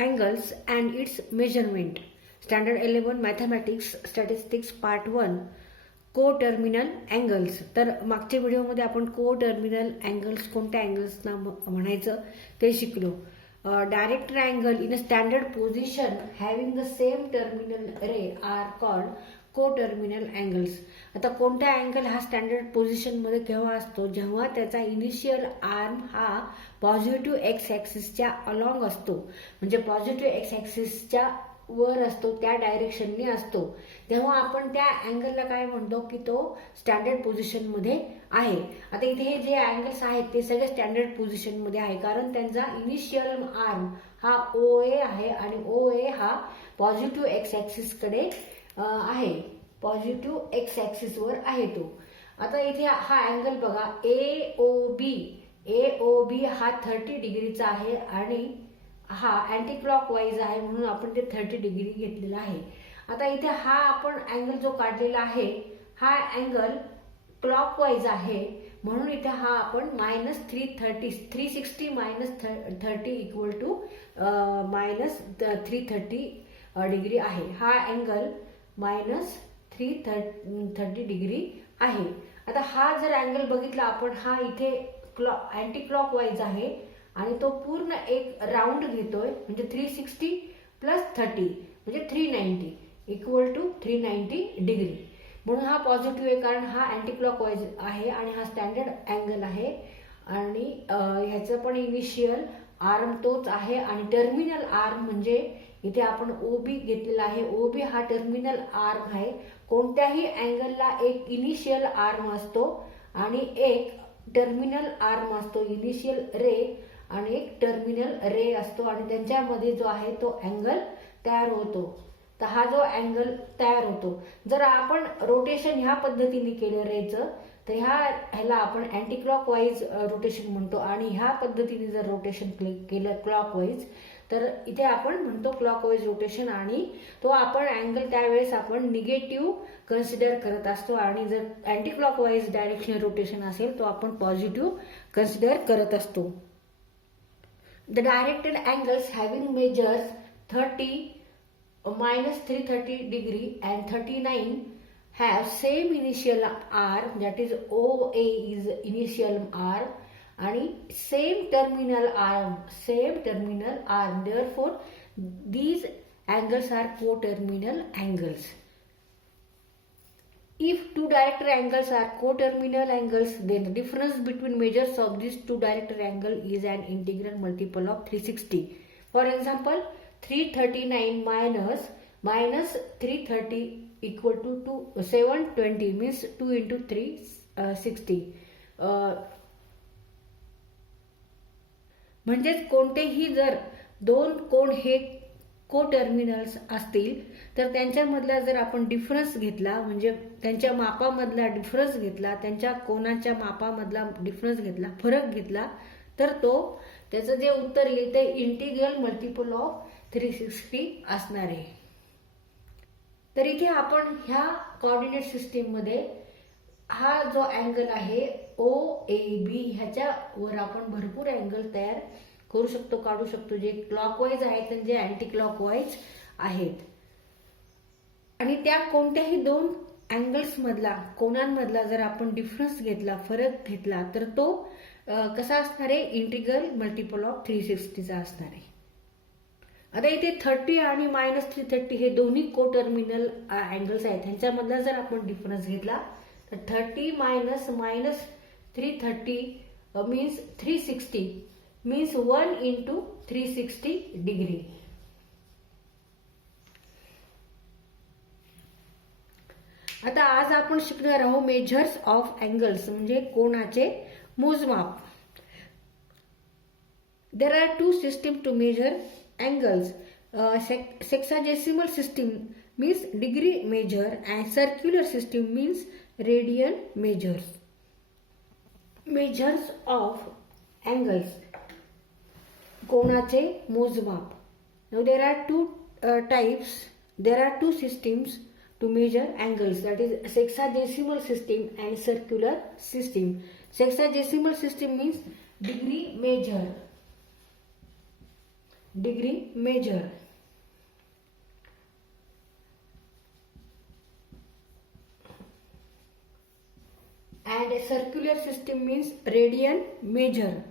angles and its measurement. Standard 11 Mathematics Statistics Part 1 Co-terminal angles. तर मागच्या व्हिडिओमध्ये आपण को-टर्मिनल अँगल्स कोणत्या अँगल्सना म्हणायचं ते शिकलो. Direct triangle in a standard position having the same terminal रे आर कॉल्ड को-टर्मिनल अँगल्स. आता कोणता अँगल हा स्टँडर्ड पोझिशनमध्ये केव्हा असतो, जेव्हा त्याचा इनिशियल आर्म हा पॉझिटिव्ह एक्स ॲक्सिसच्या अलॉंग असतो, म्हणजे पॉझिटिव्ह एक्स ॲक्सिसच्या वर असतो, त्या डायरेक्शनने असतो, तेव्हा आपण त्या अँगलला काय म्हणतो की तो स्टँडर्ड पोझिशनमध्ये आहे. आता इथे हे जे अँगल्स आहेत ते सगळे स्टँडर्ड पोझिशनमध्ये आहे, कारण त्यांचा इनिशियल आर्म हा ओ ए आहे आणि ओ ए हा पॉझिटिव्ह एक्स ॲक्सिसकडे आहे, पॉझिटिव्ह एक्स ॲक्सिसवर आहे तो. आता इथे हा अँगल बघा ए ओ बी हा 30 डिग्रीचा आहे आणि हा अँटी क्लॉकवाईज आहे, म्हणून आपण ते 30 डिग्री घेतलेला आहे. आता इथे हा आपण अँगल जो काढलेला आहे हा अँगल क्लॉकवाईज आहे, म्हणून इथे हा आपण -360 मायनस 30 इक्वल टू -330 डिग्री आहे. हा अँगल -330 डिग्री आहे. आता हा जर अँगल बघितला आपण, हा इथे अँटी क्लॉकवाईज आहे आणि तो पूर्ण एक राऊंड घेतोय, म्हणजे 360 प्लस 30 म्हणजे 390 इक्वल टू 390 डिग्री, म्हणून हा पॉझिटिव्ह आहे, कारण हा अँटी क्लॉकवाईज आहे आणि हा स्टँडर्ड अँगल आहे आणि ह्याचं पण इनिशियल आर्म तोच आहे आणि टर्मिनल आर्म म्हणजे इथे आपण ओबी घेतलेला आहे. ओबी हा टर्मिनल आर्म आहे. कोणत्याही अँगलला एक इनिशियल आर्म असतो आणि एक टर्मिनल आर्म असतो, इनिशियल रे आणि एक टर्मिनल रे असतो आणि त्यांच्यामध्ये जो आहे तो अँगल तयार होतो. तर हा जो अँगल तयार होतो, जर आपण रोटेशन ह्या पद्धतीने केलं रेचं, तर ह्याला आपण अँटी क्लॉकवाईज रोटेशन म्हणतो आणि ह्या पद्धतीने जर रोटेशन केलं क्लॉकवाईज, तर इथे आपण म्हणतो क्लॉकवाईज रोटेशन आणि तो आपण अँगल त्यावेळेस आपण निगेटिव्ह कन्सिडर करत असतो आणि जर अँटी क्लॉकवाईज डायरेक्शन रोटेशन असेल तो आपण पॉझिटिव्ह कन्सिडर करत असतो. The directed angles having measures 30, -330 degree and 39 have same initial arm, that is OA is initial arm and same terminal arm. Therefore, these angles are co-terminal angles. If two directed angles are co-terminal angles, then the difference between measures of these two directed angles is an integral multiple of 360. For example, 339 minus 330 equal to 720 means 2 into 360. म्हणजेच कोणतेही जर दोन कोण हे को-टर्मिनल्स असतील तर त्यांच्यामधला जर आपण डिफरन्स घेतला, म्हणजे त्यांच्या मापामधला डिफरन्स घेतला, त्यांच्या कोणाच्या मापामधला डिफरन्स घेतला, फरक घेतला, तर त्याचं जे उत्तर येईल ते इंटिग्रल मल्टिपल ऑफ 360 असणार आहे. तर इथे आपण ह्या कोऑर्डिनेट सिस्टीम मध्ये हा जो अँगल आहे OAB ह्याच्यावर आपण भरपूर अँगल तयार करू शकतो, काढू शकतो, जे क्लॉकवाईज आहेत आणि जे अँटी क्लॉकवाईज आहेत. आणि त्या कोणत्याही दोन अँगल्स मधला कोणांमधला जर आपण डिफरन्स घेतला, फरक घेतला, तर तो कसा असणार आहे, इंटिग्रल मल्टिपल ऑफ 360चा असणार आहे. आता इथे 30 आणि -330 हे दोन्ही को-टर्मिनल अँगल्स आहेत, ह्यांच्यामधला जर आपण डिफरन्स घेतला तर 30 minus 330 means 360 means 1 into 360 degree. आता आज आपण शिकणार आहोत मेजर्स ऑफ अँगल्स, म्हणजे कोनाचे मोजमाप. There are two systems to measure angles. Sexagesimal system means degree measure and circular system means radian measures. Measures of angles, कोनाचे मोजमाप. Now there are two types. There are two systems to measure angles, that is sexagesimal system and circular system. Sexagesimal system means degree measure degree measure. And a circular system means radian measure.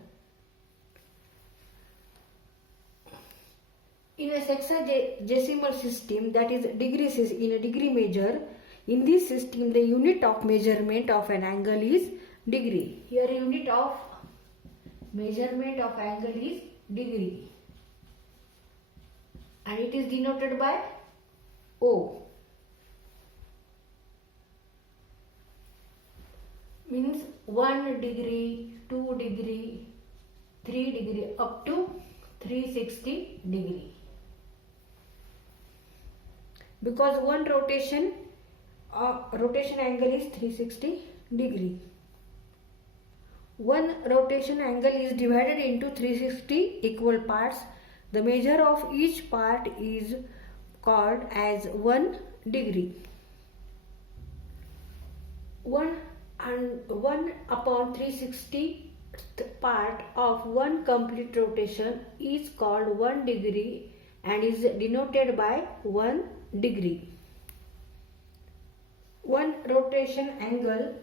In a sexagesimal system, that is degrees is in a degree measure, in this system the unit of measurement of an angle is degree. Here unit of measurement of angle is degree and it is denoted by O. Means 1 degree, 2 degree, 3 degree up to 360 degree. Because one rotation angle is 360 degree. One rotation angle is divided into 360 equal parts. The measure of each part is called as 1 degree. 1 upon 360 part of one complete rotation is called 1 degree and is denoted by 1 degree. One rotation angle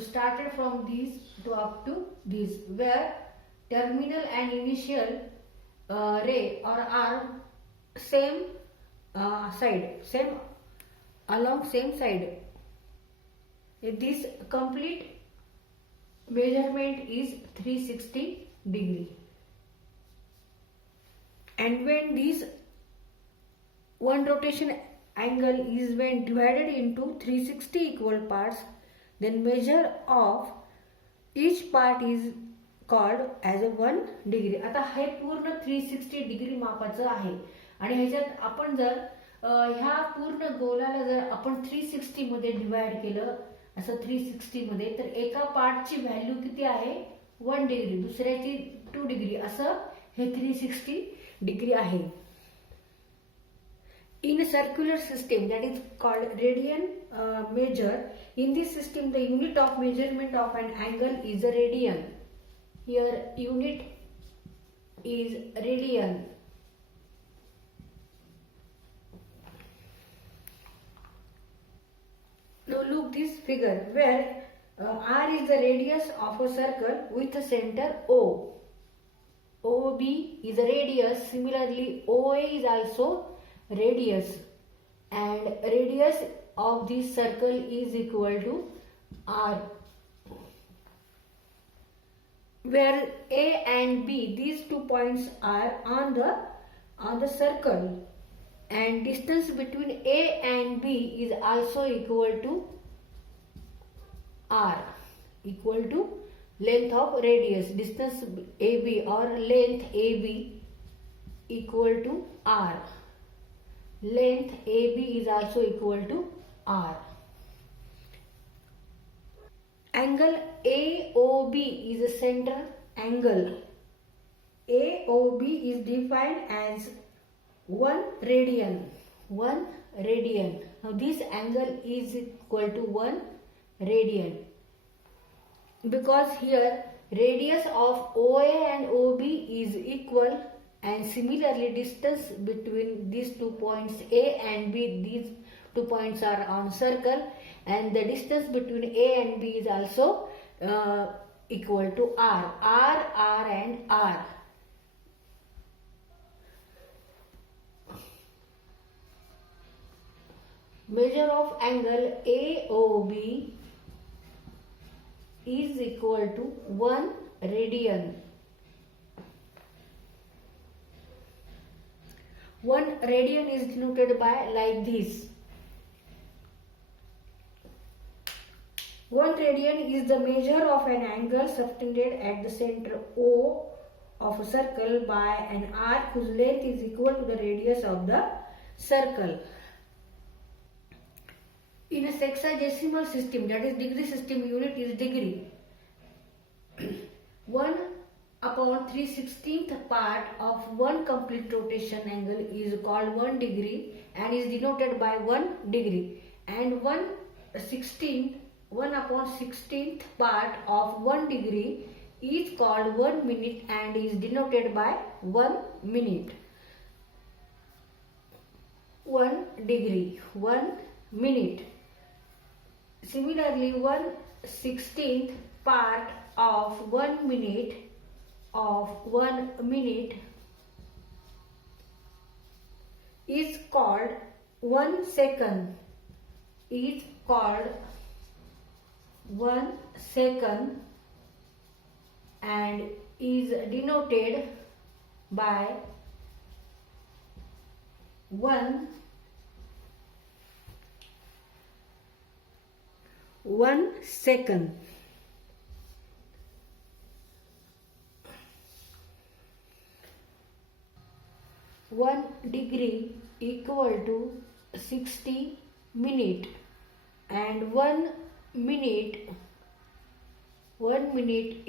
started from this to up to this, where terminal and initial ray or arm same along same side. This complete measurement is 360 degree. And when this one rotation angle is when divided into 360 equal parts, then measure of each part is called as a 1 degree. आता हे पूर्ण 360 डिग्री मापाचं आहे आणि ह्याच्यात आपण जर ह्या पूर्ण गोलाला जर आपण 360 मध्ये डिवाइड केलं असं 360 मध्ये, तर एका पार्टची व्हॅल्यू किती आहे 1 डिग्री, दुसऱ्याची 2 डिग्री, असं हे 360 डिग्री आहे. In a circular system, that is called radian measure. In this system, the unit of measurement of an angle is a radian. Here, unit is radian. Now look this figure where R is the radius of a circle with a center O. OB is a radius. Similarly, OA is also radius, and radius of this circle is equal to R, where A and B, these 2 points are on the circle, and distance between A and B is also equal to R, equal to length of radius. Distance AB or length AB equal to R. Length AB is also equal to R. Angle AOB is a center angle. AOB is defined as 1 radian. 1 radian. Now this angle is equal to 1 radian. Because here radius of OA and OB is equal, and similarly distance between these 2 points A and B, these 2 points are on circle, and the distance between A and B is also equal to R. R and R. Measure of angle AOB is equal to 1 radian. 1 radian is denoted by like this. 1 radian is the measure of an angle subtended at the center O of a circle by an arc whose length is equal to the radius of the circle. In a sexagesimal system, that is degree system, unit is degree. 1 upon 3/16th part of one complete rotation angle is called 1 degree and is denoted by 1 degree. And 1 upon 16th part of 1 degree is called 1 minute and is denoted by 1 minute. 1 degree, 1 minute. Similarly, 1/16th part of 1 minute is called 1 second. Is called 1 second and is denoted by 1 second. 1 degree equal to 60 minute and 1 minute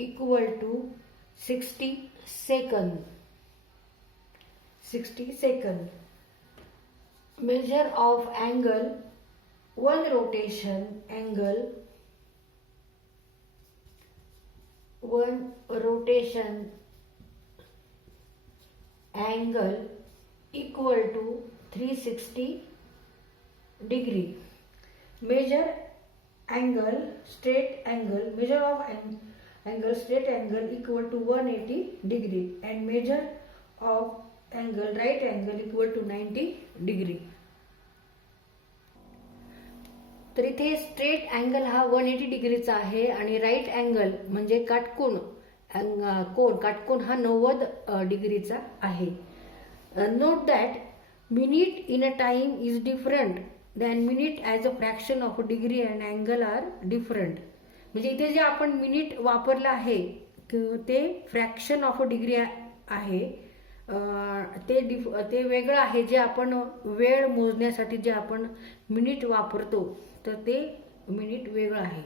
equal to 60 second. 60 second. Measure of angle. 1 rotation angle. 1 rotation angle equal to 360 degree. Measure angle, straight angle, measure of angle, straight angle equal to 180 degree and measure of angle, right angle equal to 90 degree. तर इथे straight angle हा 180 डिग्रीचा आहे आणि right angle म्हणजे काटकोन हा 90 डिग्रीचा आहे. Note that minute in a time is different than minute as a fraction of a degree and angle are different. म्हणजे इथे जे आपण मिनिट वापरलं आहे ते फ्रॅक्शन ऑफ अ डिग्री आहे. ते वेगळं आहे. जे आपण वेळ मोजण्यासाठी जे आपण मिनिट वापरतो तर ते मिनिट वेगळं आहे.